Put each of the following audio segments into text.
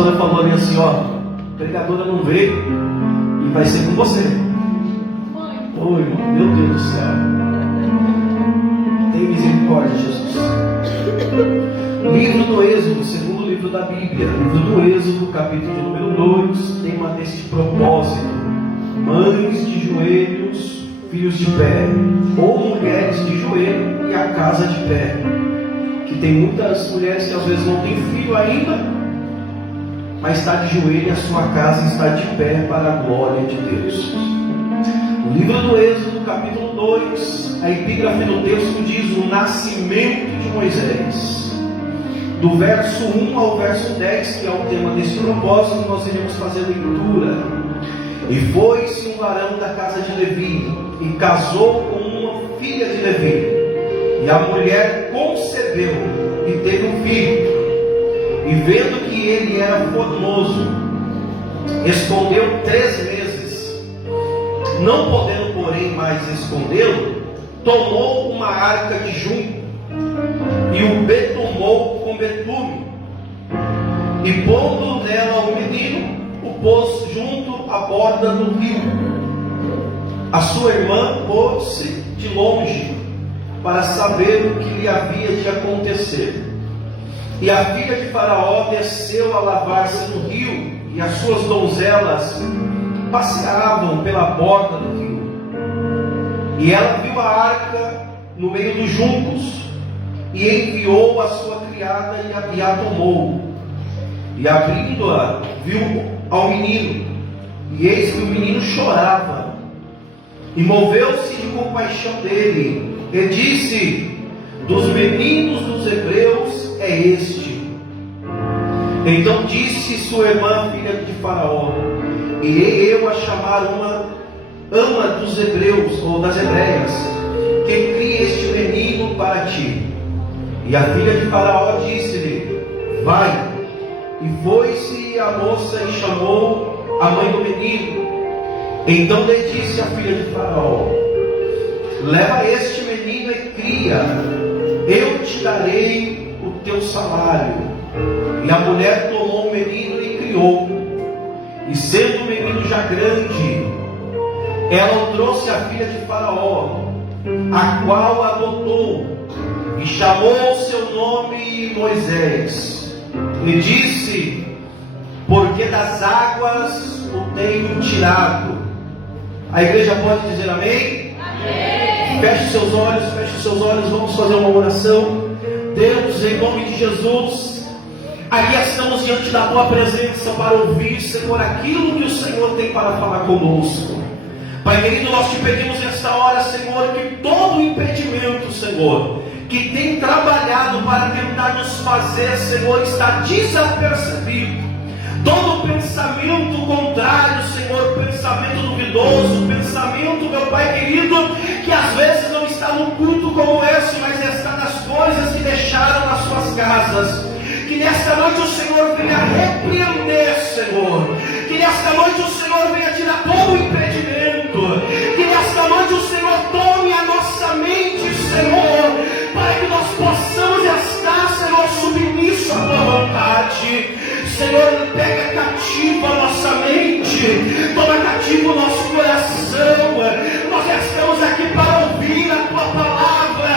Ela falou ali assim, ó, a pregadora não veio e vai ser com você. Oi, irmão, meu Deus do céu. Tem misericórdia, Jesus. Livro do Êxodo, segundo livro da Bíblia. Livro do Êxodo, capítulo de número 2, tema deste propósito: mães de joelhos, filhos de pé, ou mulheres de joelho e a casa de pé. Que tem muitas mulheres que às vezes não têm filho ainda, mas está de joelho e a sua casa está de pé para a glória de Deus. No livro do Êxodo, capítulo 2, a epígrafe do texto diz: o nascimento de Moisés. Do verso 1 ao verso 10, que é o tema desse propósito, nós iremos fazer a leitura. E foi-se um varão da casa de Levi, e casou com uma filha de Levi. E a mulher concebeu, e teve um filho. E vendo que ele era formoso, escondeu 3 meses. Não podendo, porém, mais escondê-lo, tomou uma arca de junco e o betumou com betume. E pondo nela o menino, o pôs junto à borda do rio. A sua irmã pôs-se de longe para saber o que lhe havia de acontecer. E a filha de Faraó desceu a lavar-se no rio, e as suas donzelas passeavam pela borda do rio. E ela viu a arca no meio dos juncos, e enviou a sua criada e a tomou. E abrindo-a, viu ao menino, e eis que o menino chorava. E moveu-se de compaixão dele, e disse: dos meninos dos hebreus é este. Então disse sua irmã, filha de Faraó: irei eu a chamar uma ama dos hebreus, ou das hebreias, que crie este menino para ti. E a filha de Faraó disse-lhe: vai. E foi-se a moça e chamou a mãe do menino. Então lhe disse a filha de Faraó: leva este menino e cria, eu te darei o teu salário. E a mulher tomou o menino e criou. E sendo o menino já grande, ela o trouxe à filha de Faraó, a qual adotou, e chamou o seu nome Moisés. E disse: porque das águas o tenho tirado. A igreja pode dizer amém? Amém. Feche seus olhos, vamos fazer uma oração. Deus, em nome de Jesus, aqui estamos diante da tua presença para ouvir, Senhor, aquilo que o Senhor tem para falar conosco. Pai querido, nós te pedimos nesta hora, Senhor, que todo impedimento, Senhor, que tem trabalhado para tentar nos fazer, Senhor, está desapercebido. Todo pensamento contrário, Senhor, pensamento duvidoso, pensamento, meu Pai querido, que às vezes não está num culto como esse, mas está nas coisas que deixaram nas suas casas. Que nesta noite o Senhor venha repreender, Senhor. Que nesta noite o Senhor venha tirar todo o impedimento. Que nesta noite o Senhor tome a nossa mente, Senhor, para que nós possamos estar, Senhor, submisso à tua vontade. Senhor, pega cativa a nossa mente, toma cativo o nosso coração. Nós estamos aqui para ouvir a tua palavra,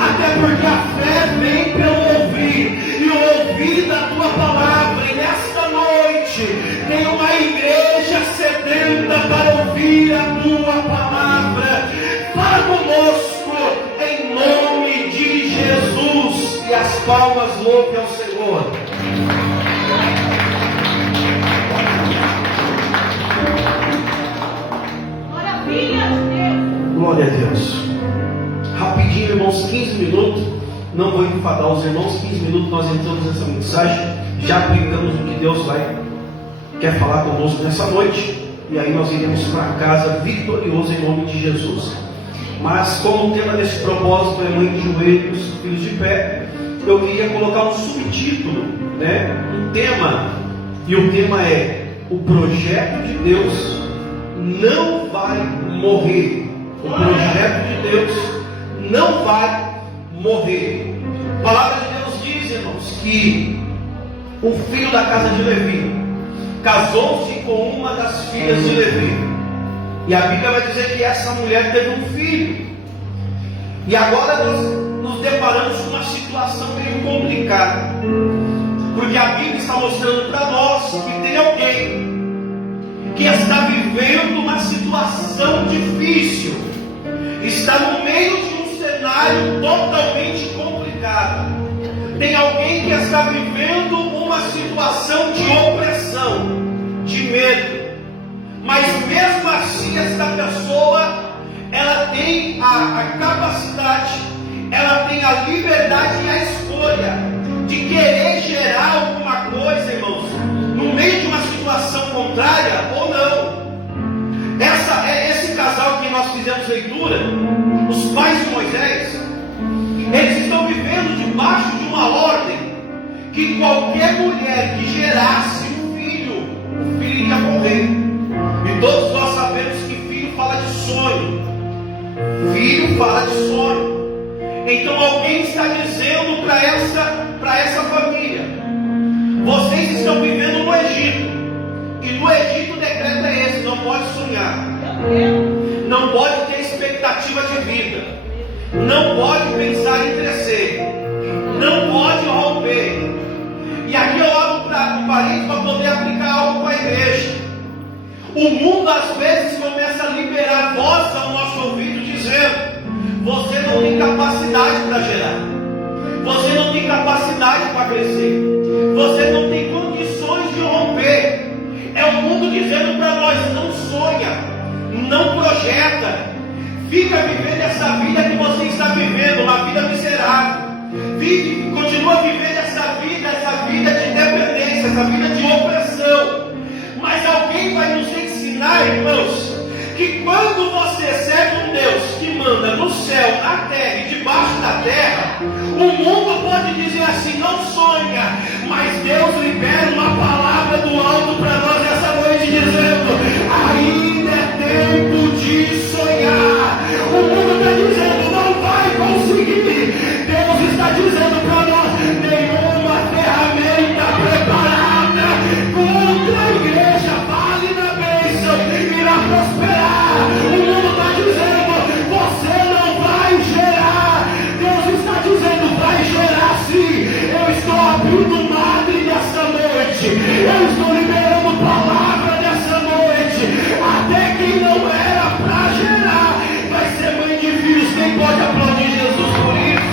até porque a fé vem pelo ouvir, e o ouvir da tua palavra. E nesta noite tem uma igreja sedenta para ouvir a tua palavra. Fala conosco em nome de Jesus, e as palmas louve ao Senhor. Glória a Deus. Rapidinho, irmãos, 15 minutos. Não vou enfadar os irmãos. 15 minutos nós entramos nessa mensagem. Já aplicamos o que Deus quer falar conosco nessa noite. E aí nós iremos para casa vitorioso em nome de Jesus. Mas como o tema desse propósito é mãe de joelhos, filhos de pé, eu queria colocar um subtítulo, um tema. E o tema é: o projeto de Deus não vai morrer. O projeto de Deus não vai morrer. A palavra de Deus diz, irmãos, que um filho da casa de Levi, casou-se com uma das filhas de Levi. E a Bíblia vai dizer que essa mulher teve um filho. E agora nós nos deparamos com uma situação meio complicada, porque a Bíblia está mostrando para nós que tem alguém que está vivendo uma situação difícil, está no meio de um cenário totalmente complicado. Tem alguém que está vivendo uma situação de opressão, de medo, mas mesmo assim esta pessoa, ela tem a capacidade, ela tem a liberdade e a escolha de querer gerar alguma coisa, irmãos, no meio de uma situação contrária ou não. Esse casal que nós fizemos leitura, os pais de Moisés, eles estão vivendo debaixo de uma ordem que qualquer mulher que gerasse um filho, o filho iria morrer. E todos nós sabemos que filho fala de sonho. Filho fala de sonho. Então alguém está dizendo para essa família: vocês estão vivendo no Egito, e no Egito o decreto é esse: não pode sonhar, não pode ter expectativa de vida, não pode pensar em crescer, não pode romper. E aqui eu olho para o parente para poder aplicar algo com a igreja. O mundo às vezes começa a liberar voz ao nosso ouvido dizendo: você não tem capacidade para gerar, você não tem capacidade para crescer, você não tem condições de romper. É o mundo dizendo para nós: não sonha, não projeta, fica vivendo essa vida que você está vivendo, uma vida miserável. Continua vivendo essa vida de dependência, essa vida de opressão. Mas alguém vai nos ensinar, irmãos, que quando você serve um Deus que manda no céu, na terra e debaixo da terra, o mundo pode dizer assim: não sonha, mas Deus libera uma palavra do alto para nós essa noite dizendo: ainda é tempo de sonhar. O mundo está dizendo: não vai conseguir. Deus está dizendo para nós: nenhuma ferramenta preparada contra a igreja vale na bênção, irá prosperar. O mundo está dizendo: você não vai gerar. Deus está dizendo: vai gerar sim. Eu estou abrindo madre dessa noite, eu estou liberando palavra dessa noite. Até quem não era para gerar vai ser mãe de filhos. Quem pode aplaudir Jesus por isso?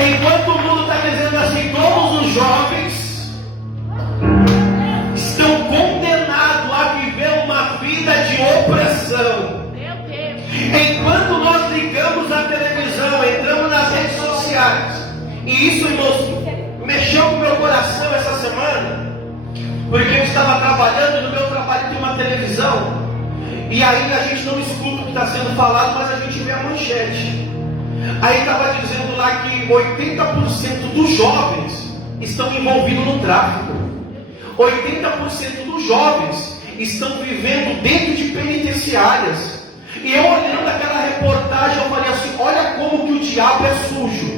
Enquanto o mundo está dizendo assim: todos os jovens estão condenados a viver uma vida de opressão. Enquanto nós ligamos a televisão, entramos nas redes sociais, e isso, irmãos, mexeu com o meu coração essa semana, porque eu estava trabalhando, no meu trabalho tem uma televisão, e aí a gente não escuta o que está sendo falado, mas a gente vê a manchete. Aí estava dizendo lá que 80% dos jovens estão envolvidos no tráfico. 80% dos jovens estão vivendo dentro de penitenciárias. E eu olhando aquela reportagem, eu falei assim: olha como que o diabo é sujo.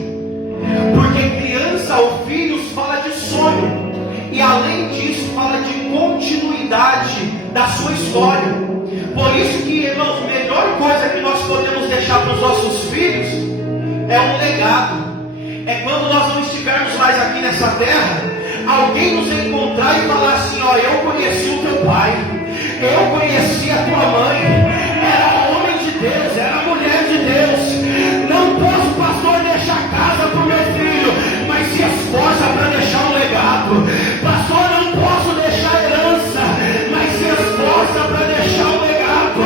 Porque criança ou filhos fala de sonho, e além disso fala de continuidade da sua história. Por isso que, irmãos, a melhor coisa que nós podemos deixar para os nossos filhos é um legado. É quando nós não estivermos mais aqui nessa terra, alguém nos encontrar e falar assim: ó, eu conheci o teu pai, eu conheci a tua mãe, era homem de Deus, era mulher de Deus. Não posso, pastor, deixar casa para o meu filho, mas se esforça para deixar um legado. Pastor, não posso deixar herança, mas se esforça para deixar um legado.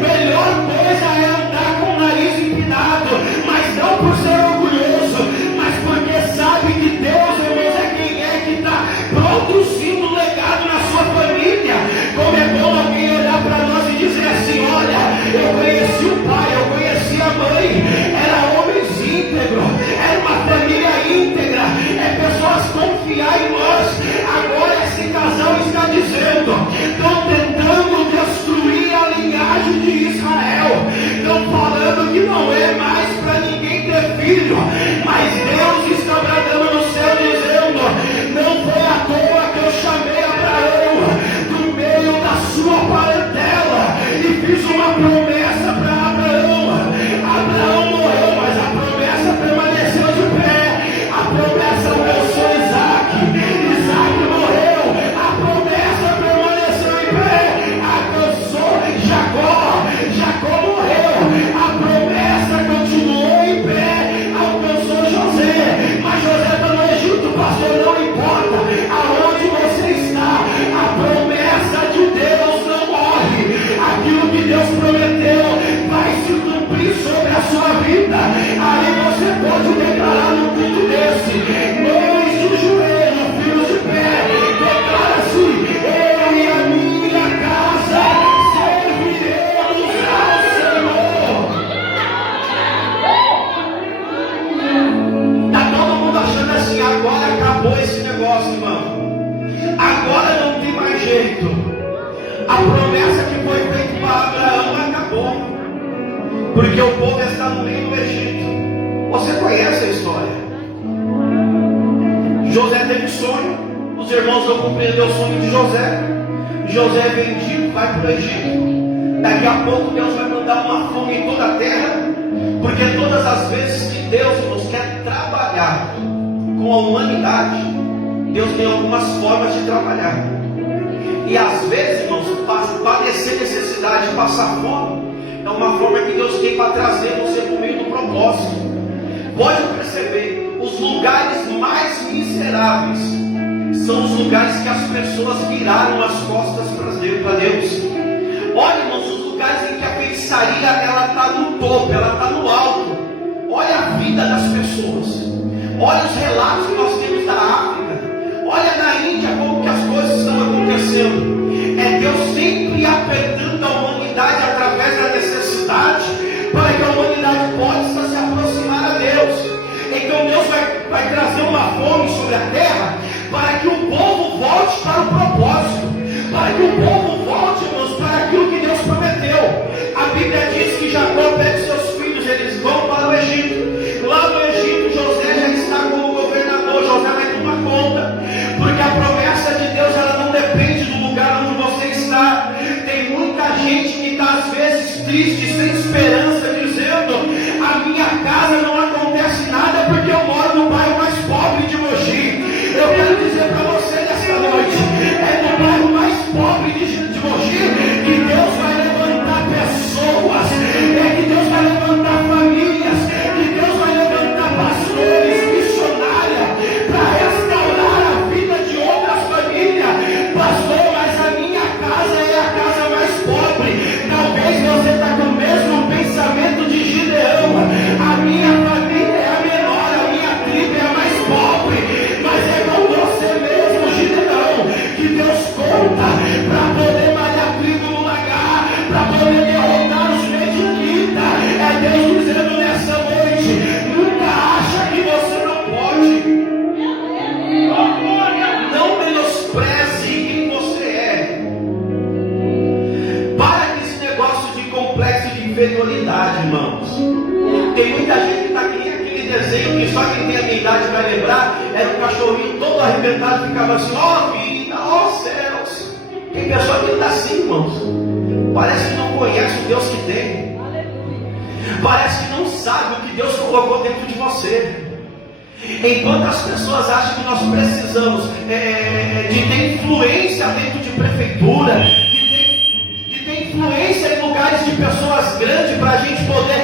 Melhor coisa é andar com o nariz empinado, mas não por ser orgulhoso, mas porque sabe que Deus, irmãos, é quem é que está produzindo legado na sua família. Como é bom alguém olhar para nós e dizer assim: negócio, irmão. Agora não tem mais jeito. A promessa que foi feita para Abraão acabou, porque o povo está no meio do Egito. Você conhece a história. José teve sonho, os irmãos não compreenderam o sonho de José. José é vendido, vai para o Egito. Daqui a pouco Deus vai mandar uma fome em toda a terra, porque todas as vezes que Deus nos quer trabalhar com a humanidade, Deus tem algumas formas de trabalhar. E às vezes, irmãos, padecer necessidade, passar fome, é uma forma que Deus tem para trazer você para o meio do propósito. Pode perceber, os lugares mais miseráveis são os lugares que as pessoas viraram as costas para Deus. Olha, irmãos, os lugares em que a feitiçaria ela está no topo, ela está no alto. Olha a vida das pessoas. Olha os relatos que nós temos da África. Olha na Índia como que as coisas estão acontecendo. É Deus sempre apertando a humanidade através da necessidade, para que a humanidade possa se aproximar a Deus. Então Deus vai trazer uma fome sobre a terra, para que o povo volte para o propósito, para que o povo volte, irmãos, para aquilo que Deus prometeu. A Bíblia diz que Jacó pega seus filhos, eles vão para o Egito. Lá no Egito, José já está como governador. José vai tomar conta, porque a promessa de Deus ela não depende do lugar onde você está. Tem muita gente que está às vezes triste, sem esperança, dizendo: a minha casa não acontece nada porque eu moro no bairro mais pobre de Mogi. Eu quero dizer para você nessa noite, é no bairro mais pobre de Mogi que Deus vai levantar pessoas, é que Deus vai levantar famílias, que Deus vai levantar pastores, missionários, para restaurar a vida de outras famílias. Pastor, mas a minha casa é a casa mais pobre. Talvez você está com o mesmo pensamento de Gideão. A minha família é a menor, a minha tribo é a mais pobre. Mas é com você mesmo, Gideão, que Deus conta para poder malhar trigo no lagar, para poder derrotar os medianitas. É Deus dizendo nessa noite: nunca acha que você não pode. Não menospreze quem você é. Para com esse negócio de complexo de inferioridade, irmãos. Tem muita gente que está aqui nem aquele desenho que só quem tem a minha idade vai lembrar. Era um cachorrinho todo arrebentado e ficava assim: ó vida, ó céus. Tem pessoa que está assim, irmãos. Parece que não conhece o Deus que tem. Parece que não sabe o que Deus colocou dentro de você. Enquanto as pessoas acham que nós precisamos de ter influência dentro de prefeitura, de ter influência em lugares de pessoas grandes para a gente poder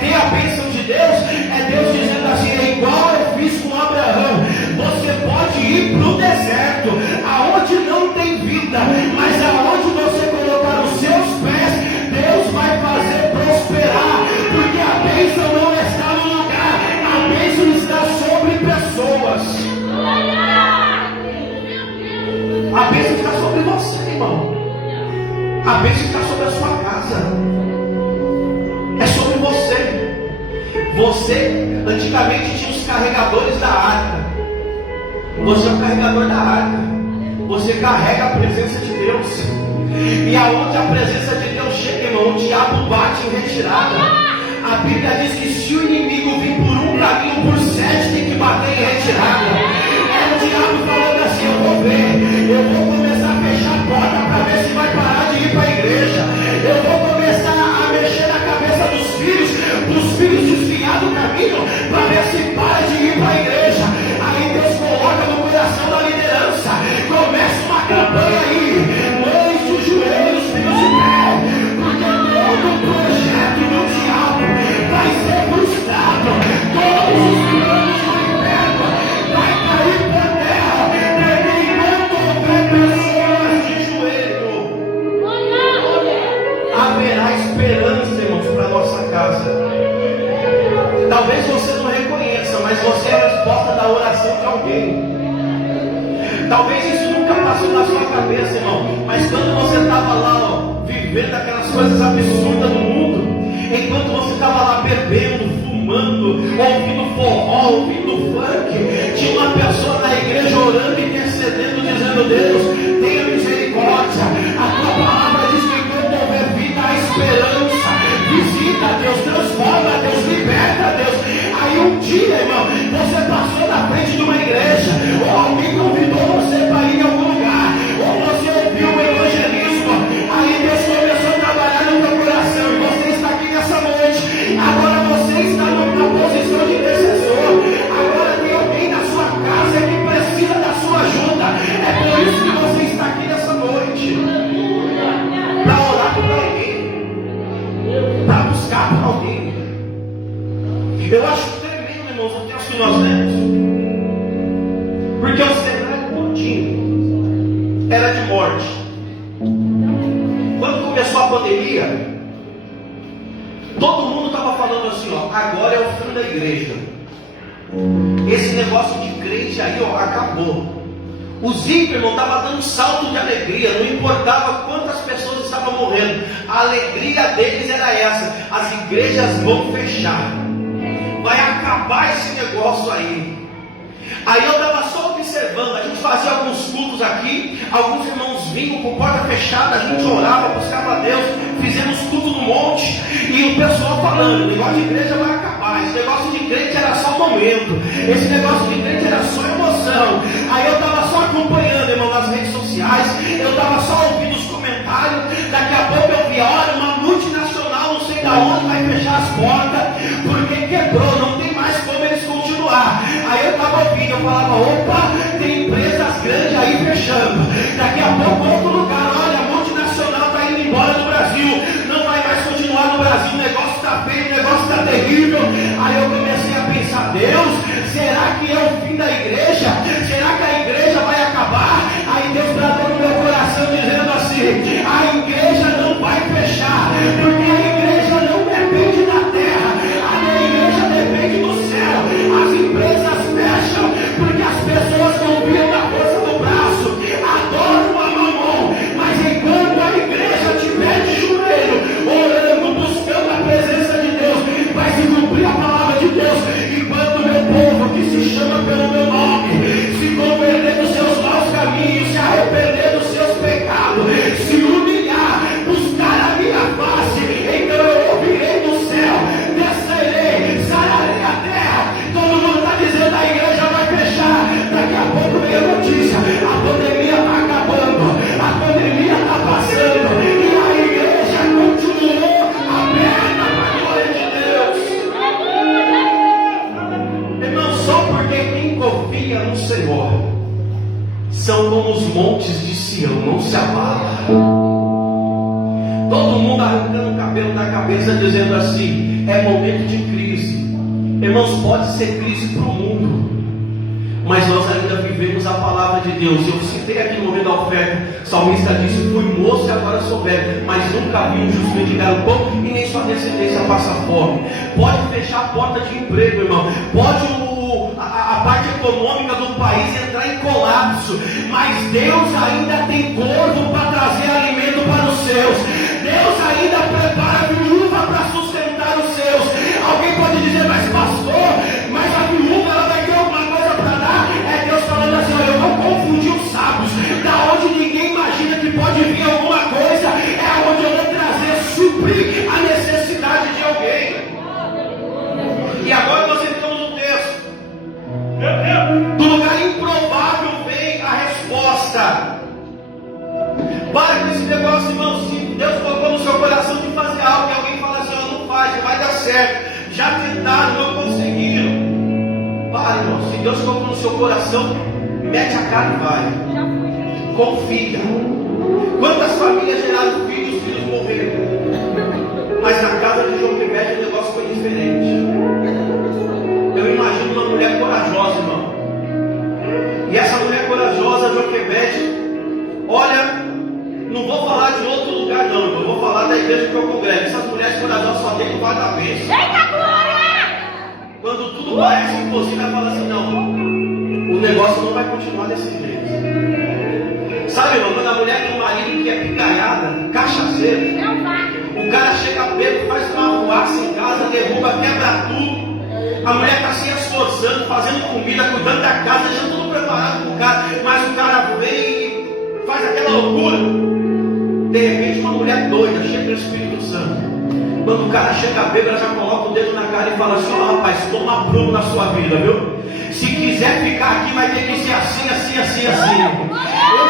ter a bênção de Deus, é Deus dizendo assim: é igual eu fiz com Abraão. Você pode ir para o deserto, aonde não tem vida, mas aonde você colocar os seus pés, Deus vai fazer prosperar, porque a bênção não está no lugar, a bênção está sobre pessoas. A bênção está sobre você, irmão. A bênção está sobre a sua casa. É sobre você. Você, antigamente, tinha os carregadores da arca. Você é o carregador da arca. Você carrega a presença de Deus. E aonde a presença de Deus chega, irmão, o diabo bate em retirada. A Bíblia diz que se o inimigo vir por um caminho, por 7 tem que bater em retirada. É o diabo falando assim: eu vou ver, eu vou começar a fechar a porta para ver se vai parar de ir para a igreja. Eu vou começar a mexer na cabeça dos filhos desviar do caminho, para ver se para de ir para a igreja. Aí Deus coloca no coração da liderança, começa uma campanha aí: mães de joelhos, filhos de pé, porque todo o projeto do diabo vai ser frustrado. Todos os planos do inferno vai cair por terra, porque enquanto houver pessoas de joelho, haverá esperança, irmãos, para a nossa casa. Talvez você não reconheça, mas você é a resposta da oração de alguém. Talvez isso nunca passou na sua cabeça, irmão, mas quando você estava lá, vivendo aquelas coisas absurdas do mundo, enquanto você estava lá bebendo, fumando, ouvindo forró, ouvindo funk, tinha uma pessoa na igreja orando Porque o cenário todinho era de morte. Quando começou a pandemia, todo mundo estava falando assim, ó, agora é o fim da igreja. Esse negócio de crente aí, ó, acabou. Os ímpios não estavam dando salto de alegria, não importava quantas pessoas estavam morrendo, a alegria deles era essa: as igrejas vão fechar, vai acabar esse negócio aí. Aí eu estava só observando, a gente fazia alguns cultos aqui, alguns irmãos vinham com porta fechada, a gente orava, buscava a Deus, fizemos culto no monte, e o pessoal falando, o negócio de igreja vai acabar, esse negócio de crente era só momento, esse negócio de crente era só emoção. Aí eu estava só acompanhando, irmão, nas redes sociais, eu estava só ouvindo os comentários, daqui a pouco eu vi, olha, uma multinacional, não sei da onde, vai fechar as portas, porque quebrou, não tem mais como eles continuar. Aí eu estava ouvindo, eu falava, opa, tem empresas grandes aí fechando, daqui a pouco outro lugar, olha, a multinacional está indo embora do Brasil, não vai mais continuar no Brasil, o negócio está feio, o negócio está terrível. Aí eu comecei a pensar, Deus, será que é o fim da igreja? Será que a igreja vai acabar? Aí Deus bradou no meu coração dizendo assim, a igreja não vai fechar, porque a igreja não depende da terra, a igreja depende do céu. As empresas fecham porque as pessoas confiam na força do braço, adoram a mamão, mas enquanto a igreja estiver de joelho, orando, buscando a presença de Deus, vai se cumprir a palavra de Deus. Enquanto meu povo que se chama pelo meu nome se converter dos seus maus caminhos, se arrepender dos seus pecados, se humilhar, buscar a minha face, então eu ouvirei do céu, descerei, sararei a terra. Todo mundo está dizendo, a igreja vai fechar. Daqui a pouco vem a notícia, a pandemia está acabando, a pandemia está passando, e a igreja continuou aberta para a glória de Deus. Irmão, só porque quem confia no Senhor são como os montes de Sião, não se abala. Todo mundo arrancando o cabelo da cabeça, dizendo assim, é momento de crise. Irmãos, pode ser crise para o mundo, mas nós ainda vivemos a palavra de Deus. Eu citei aqui no momento da oferta, o salmista disse, fui moço e agora sou velho, mas nunca vi um justo mendigar o pão e nem sua descendência passa fome. Pode fechar a porta de emprego, irmão, pode a parte econômica do país entrar em colapso, mas Deus ainda tem corvo para trazer alimento para os seus. Deus ainda prepara viúva para sustentar os seus. Alguém pode dizer, mas pastor, mas a viúva ela vai ter alguma coisa para dar? É Deus falando assim, olha, eu vou confundir os sábios. Da onde ninguém imagina que pode vir alguma coisa, é onde eu vou trazer, suprir a necessidade de alguém. E agora nós entramos no texto. Do lugar improvável vem a resposta. Para com esse negócio, irmão. Se Deus colocou no seu coração de fazer algo e alguém fala assim, ó, não faz, vai dar certo. Já tentaram, não conseguiram. Para, irmão. Se Deus colocou no seu coração, mete a cara e vai. Confia. Quantas famílias geraram filhos, os filhos morreram. Mas na casa de Joquebede o negócio foi diferente. Eu imagino uma mulher corajosa, irmão. E essa mulher corajosa, Joquebede, olha, não vou falar de outro lugar não, eu vou falar da igreja que eu congrego. Essas mulheres corajosas só tem que vai da bênção. Eita glória! Quando tudo parece impossível, ela fala assim, não, o negócio não vai continuar desse jeito. Sabe, irmão, quando a mulher tem um marido que é picaiada, cachaceiro, o cara chega bêbado, faz uma arruaça em casa, derruba, quebra tudo. A mulher está se esforçando, fazendo comida, cuidando da casa, deixando tudo preparado para o cara, mas o cara vem e faz aquela loucura. De repente uma mulher doida, cheia do Espírito Santo, quando o cara chega bêbado, ela já coloca o dedo na cara e fala assim, ó, rapaz, toma prumo na sua vida, viu? Se quiser ficar aqui, vai ter que ser assim, assim, assim, assim. Eu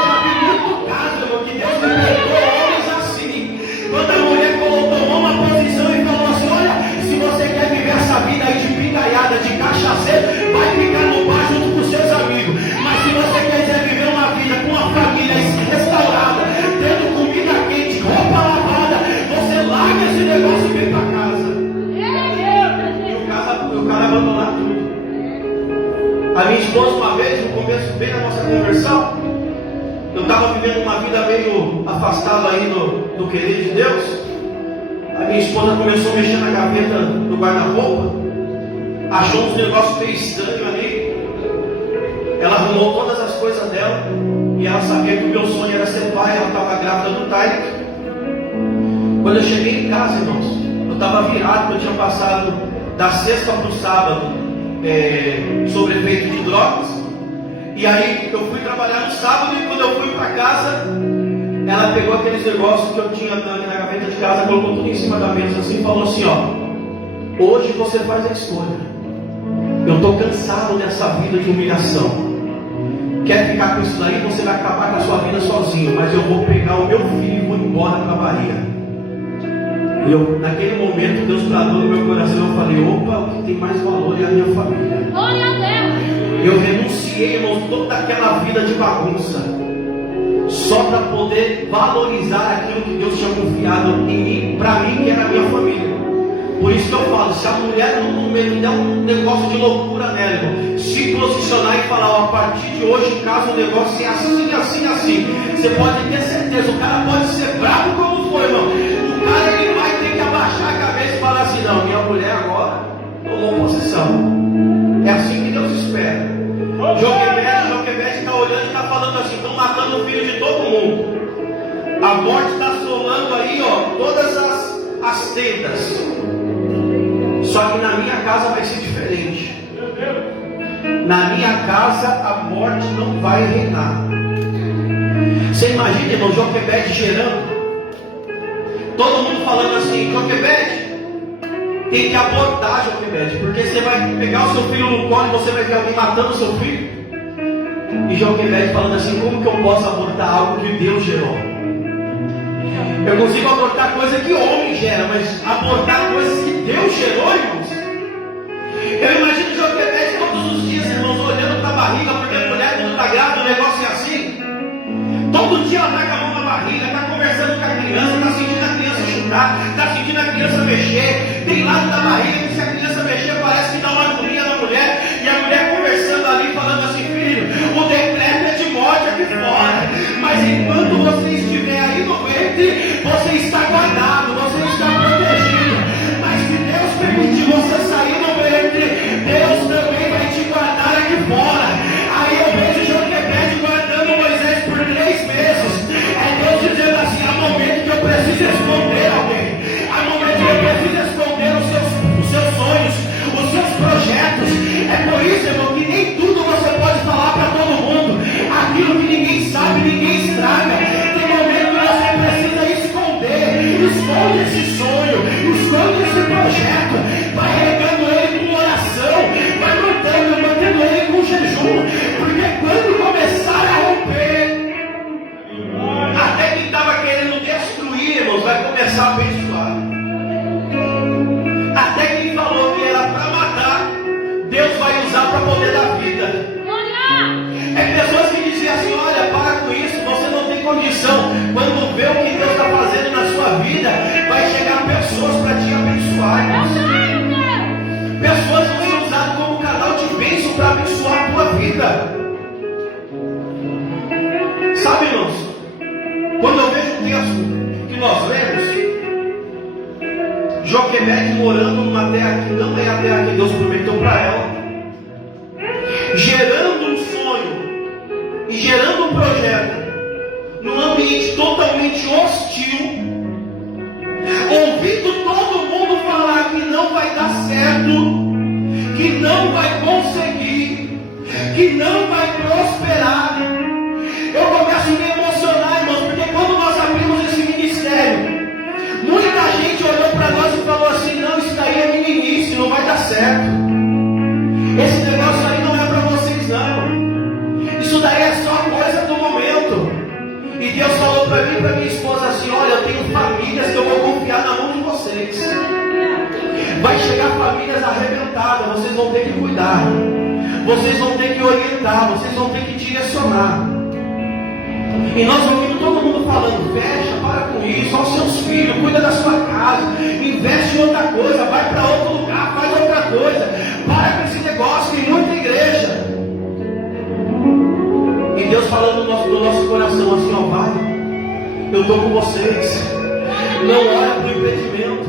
já vi muito caso, irmão, que Deus me perdoou homens assim. Quando a mulher tomou uma posição e falou assim, olha, se você quer viver essa vida aí de picaiada, de cachaceiro, vai ficar no bar junto com seus amigos. Mas se você quiser viver uma vida com uma família restaurada, tendo comida quente, roupa lavada, você larga esse negócio e vem para casa. E o cara abandonar tudo. A minha esposa uma vez, bem na nossa conversão. Eu estava vivendo uma vida meio afastada aí do querer de Deus. A minha esposa começou a mexer na gaveta do guarda-roupa, achou uns negócios meio estranhos ali. Ela arrumou todas as coisas dela e ela sabia que o meu sonho era ser pai. Ela estava grávida do Tyler. Quando eu cheguei em casa, irmãos, eu estava virado, porque eu tinha passado da sexta para o sábado sobre efeito de drogas. E aí eu fui trabalhar no sábado e quando eu fui para casa, ela pegou aqueles negócios que eu tinha na gaveta de casa, colocou tudo em cima da mesa assim e falou assim: ó, hoje você faz a escolha. Eu estou cansado dessa vida de humilhação. Quer ficar com isso daí? Você vai acabar com a sua vida sozinho. Mas eu vou pegar o meu filho e vou embora para a Bahia. E eu, naquele momento, Deus bradou no meu coração. Eu falei: opa, o que tem mais valor é a minha família. Glória a Deus. Eu renunciei, irmão, toda aquela vida de bagunça, só para poder valorizar aquilo que Deus tinha confiado em mim, para mim, que era a minha família. Por isso que eu falo, se a mulher no meio der um negócio de loucura nela, irmão, se posicionar e falar: ó, a partir de hoje, caso o negócio é assim, assim, assim, você pode ter certeza, o cara pode ser bravo como for, irmão. O cara, ele vai ter que abaixar a cabeça e falar assim: não, minha mulher agora tomou possessão. É assim que Deus espera. Joquebede está olhando e está falando assim: estão matando o filho de todo mundo. A morte está assolando aí, ó, todas as tendas. Só que na minha casa vai ser diferente. Na minha casa a morte não vai reinar. Você imagina, irmão, Joquebede gerando, todo mundo falando assim: Joquebede, tem que abortar, Joquebede, porque você vai pegar o seu filho no colo e você vai ver alguém matando o seu filho. E Joquebede falando assim: como que eu posso abortar algo que Deus gerou? Eu consigo abortar coisa que homem gera, mas abortar coisas que Deus gerou, irmãos. Eu imagino Joquebede todos os dias, irmãos, olhando para a barriga, porque a mulher quando está grávida, o negócio é assim. Todo dia ela está com a mão na barriga, está conversando com a criança, está sentindo a criança chutar, está sentindo a criança mexer. Tem lado da barriga que se a criança mexer parece que dá uma agonia na mulher. E a mulher conversando ali, falando assim: filho, o decreto é de morte aqui fora, mas enquanto você estiver aí no ventre, você está guardado, você está protegido. Mas se Deus permitir você sair no ventre, Deus também vai te guardar aqui fora. Aí eu vejo Joquebede guardando Moisés por 3 meses. É Deus dizendo assim: há momento que eu preciso esconder alguém, há momento que eu preciso esconder os seus sonhos, os seus projetos. É por isso, irmão, que nem tudo você pode falar para todo mundo. Aquilo que ninguém sabe, ninguém estraga. Tem momento que você precisa esconder. Esconde esse sonho, esconde esse projeto. Vai regando ele com oração, vai mantendo ele com jejum. Porque quando começar a romper, até quem estava querendo destruir, irmãos, vai começar a abençoar. Até quem falou que era para matar, Deus vai usar para poder dar vida. É pessoas que diziam assim: olha, para com isso, você não tem condição. Quando vê o que Deus está fazendo na sua vida, vai chegar pessoas para te abençoar, irmãos. Pessoas vão ser usadas como canal de bênção para abençoar a tua vida. Sabe, irmãos, quando eu vejo o texto que nós lemos, Joquebede morando numa terra que não é a terra que Deus prometeu para ela, gerando um sonho e gerando um projeto num ambiente totalmente hostil, ouvindo todo mundo falar que não vai dar certo, que não vai conseguir, que não vai prosperar. Eu começo a me emocionar, irmãos, porque quando nós abrimos esse ministério, muita gente olhou para nós e falou assim: não, isso daí é meninice, não vai dar certo. Esse negócio aí não é para vocês não. Isso daí é só coisa do momento. E Deus falou para mim e para minha esposa assim: olha, eu tenho famílias que eu vou confiar na mão de vocês. Vai chegar famílias arrebentadas, vocês vão ter que cuidar, vocês vão ter que orientar, vocês vão ter que direcionar. E nós ouvimos todo mundo falando: fecha, para com isso, aos seus filhos, cuida da sua casa, investe em outra coisa, vai para outro lugar, faz outra coisa, para com esse negócio, tem muita igreja. E Deus falando no nosso coração assim, ó, Pai, eu estou com vocês. Não olha para o impedimento,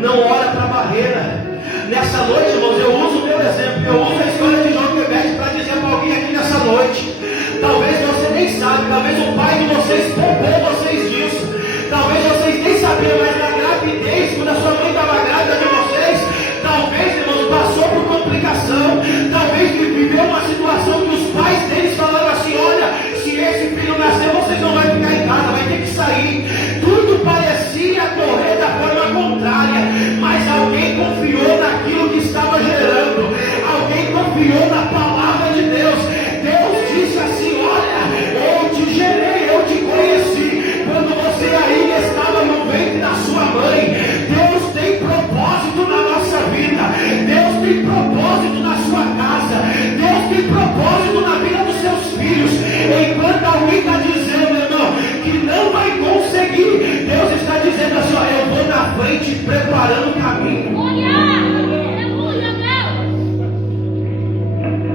não olha para a barreira. Nessa noite, irmãos, eu uso o meu exemplo, eu uso a história de João Quebec para dizer para alguém aqui nessa noite. Talvez você nem sabe, talvez o pai de vocês poupou vocês disso. Talvez vocês nem sabiam, mas na gravidez, quando a sua mãe estava grávida de vocês, talvez, irmãos, passou por complicação, talvez viveu uma situação que os pais deles falaram assim, olha, se esse filho nascer, vocês não vão ficar em casa, vai ter que sair. Tudo parecia correr da forma contrária, mas alguém confiou naquilo que estava gerando, alguém confiou na palavra de Deus. Deus disse assim, olha, eu te gerei, eu te conheci, quando você ainda estava no ventre da sua mãe. Deus tem propósito na nossa vida, Deus tem propósito na sua casa, Deus tem propósito na vida dos seus filhos. Enquanto alguém está dizendo, irmão, que não vai conseguir, Deus está dizendo assim, ó, eu vou na frente preparando o caminho.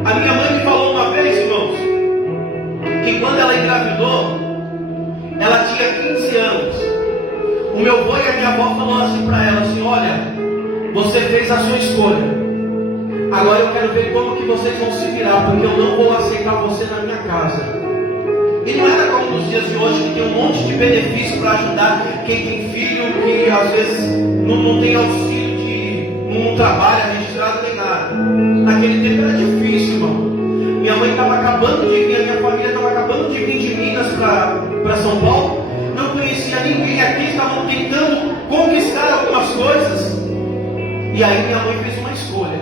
A minha mãe me falou uma vez, irmãos, que quando ela engravidou, ela tinha 15 anos. O meu avô e a minha avó falaram assim para ela, assim, olha, você fez a sua escolha. Agora eu quero ver como que vocês vão se virar, porque eu não vou aceitar você na minha casa. E não era como nos dias de hoje, que tem um monte de benefício para ajudar quem tem filho, que às vezes não tem auxílio, não trabalha registrado nem nada. Naquele tempo era difícil, irmão. Minha mãe estava acabando de vir, a minha família estava acabando de vir de Minas para São Paulo. Não conhecia ninguém aqui, estavam tentando conquistar algumas coisas. E aí minha mãe fez uma escolha.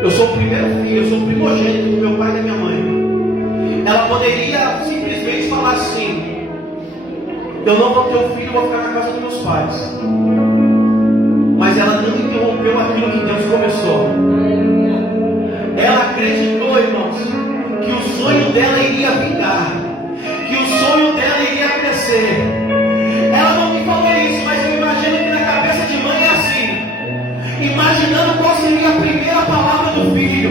Eu sou o primeiro filho, eu sou o primogênito do meu pai e da minha mãe. Ela poderia simplesmente falar assim, eu não vou ter um filho, vou ficar na casa dos meus pais. Mas ela não interrompeu aquilo que Deus começou. Ela acreditou, irmãos, que o sonho dela iria vingar, que o sonho dela iria crescer. Ela não me falou isso, mas eu imagino que na cabeça de mãe é assim, imaginando qual seria a primeira palavra do filho,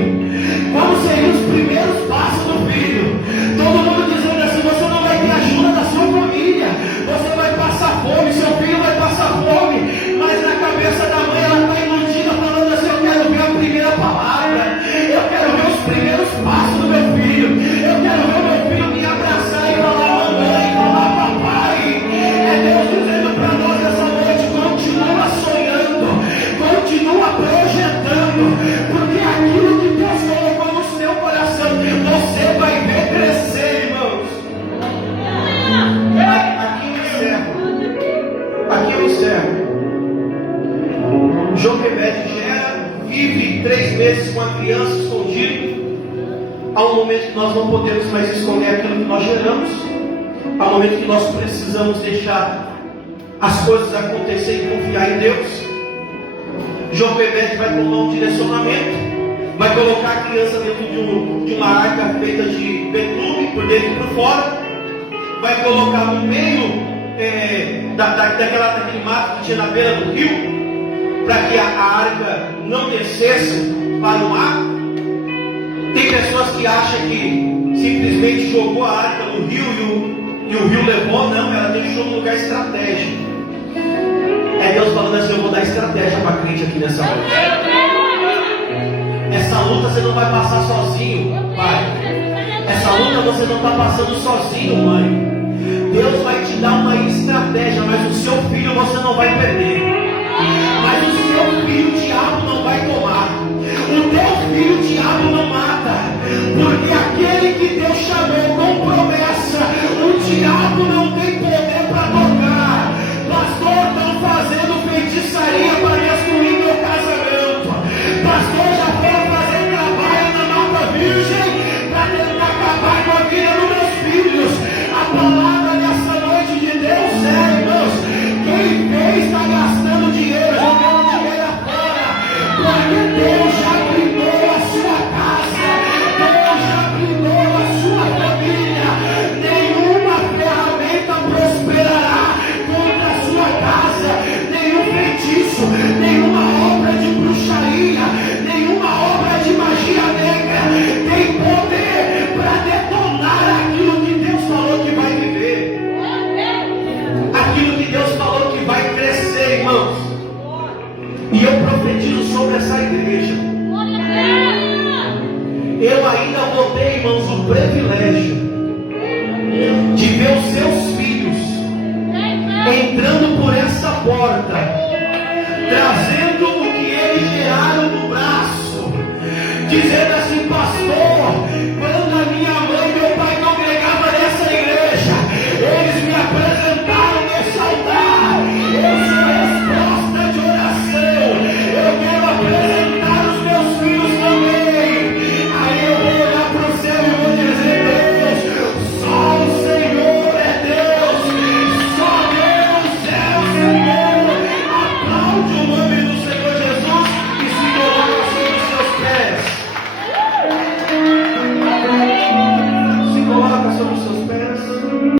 como seriam os primeiros passos do filho. Todo mundo dizendo assim, você não vai ter ajuda da sua família, você vai passar fome, seu filho vai passar fome. Mas na cabeça da mãe ela está iludida, falando assim, eu quero ver a primeira palavra, eu quero ver os primeiros passos do meu filho, eu quero ver o meu filho me abraçar e falar mamãe, falar papai. É Deus dizendo para nós essa noite, continua sonhando, continua projetando, porque aquilo que Deus colocou no seu coração, você vai ver crescer, irmãos. Aqui eu encerro. Joquebede gera, vive 3 meses com a criança escondida. Há um momento que nós não podemos mais esconder aquilo que nós geramos. Há um momento que nós precisamos deixar as coisas acontecerem e confiar em Deus. Joquebede vai tomar um direcionamento, vai colocar a criança dentro de uma arca feita de betume, por dentro e por fora, vai colocar no meio daquele mato que tinha na beira do rio, para que a arca não descesse para o mar. Tem pessoas que acham que simplesmente jogou a arca no rio e o rio levou. Não, ela deixou num lugar estratégico. É Deus falando assim, eu vou dar estratégia para a crente aqui nessa noite. Essa luta você não vai passar sozinho, pai. Essa luta você não está passando sozinho, mãe. Deus vai te dar uma estratégia, mas o seu filho você não vai perder. Mas o seu filho o diabo não vai tomar. O teu filho o diabo não mata. Porque aquele que Deus chamou com promessa, o diabo não tem poder para tocar. Pastor, estão fazendo feitiçaria para destruir meu casamento. Pastor, já foram fazer trabalho na Mata Virgem para tentar acabar com a vida dos meus filhos. A palavra dessa noite de Deus é, irmãos, quem fez está gastando dinheiro, jogando dinheiro fora, porque Deus já blindou a sua casa, Deus já blindou a sua família. dizendo assim,